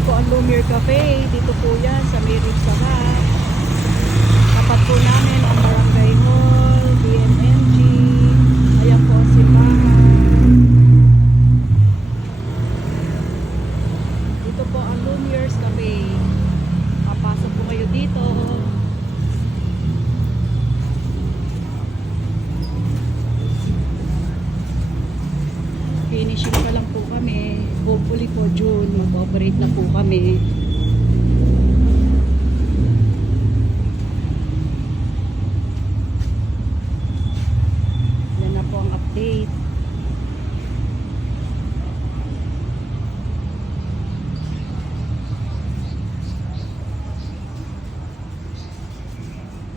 Ayan po ang Lumiere Cafe. Dito po yan sa Merib Sarap. Tapat po namin ang Barangay Hall, BMMG. Ayan po ang simbahan. Dito po ang Lumiere's Cafe. Papasok po kayo dito. Finishing pa lang po kami. Hopefully po June, mag-operate na po kami. Yan na po ang update.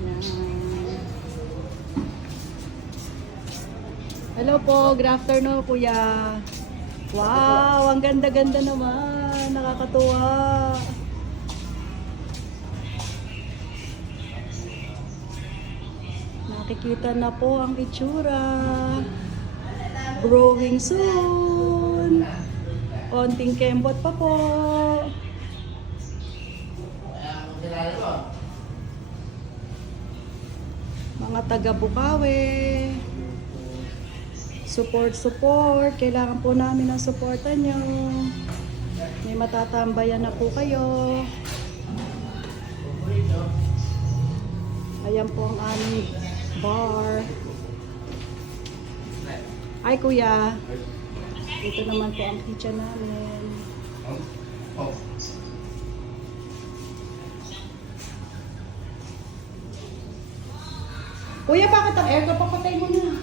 Yan. Hello po, good afternoon kuya. Wow, ang ganda-ganda naman. Nakakatuwa. Nakikita na po ang itsura. Growing soon. Konting kembot pa po. Mga taga-Bukawi. Support. Kailangan po namin ang supportan nyo. May matatambayan na po kayo. Ayan po ang aming bar. Ay kuya. Ito naman po ang kitchen namin. Kuya, bakit ang aircon? Papatay mo na.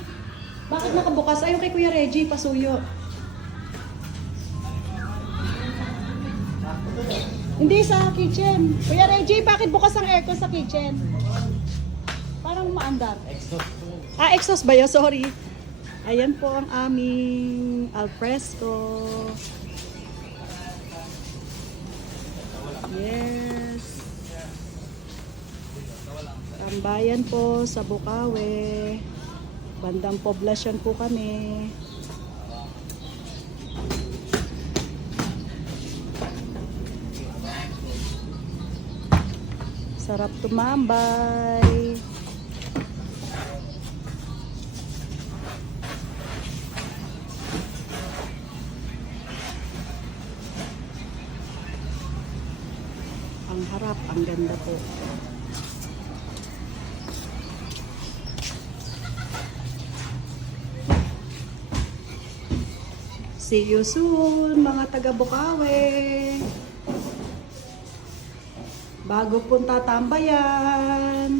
Bakit nakabukas? Ayun kay Kuya Reggie, pasuyo. Hindi sa kitchen. Kuya Reggie, bakit bukas ang aircon sa kitchen? Parang maandar. Exhaust. Exhaust ba yun? Sorry. Ayan po ang aming alfresco. Yes. Tambayan po sa Bukawi. Bandang poblasyon po kami. Sarap tumambay. Ang harap, ang ganda po. See you soon, mga taga-Bukawi. Bago punta tambayan.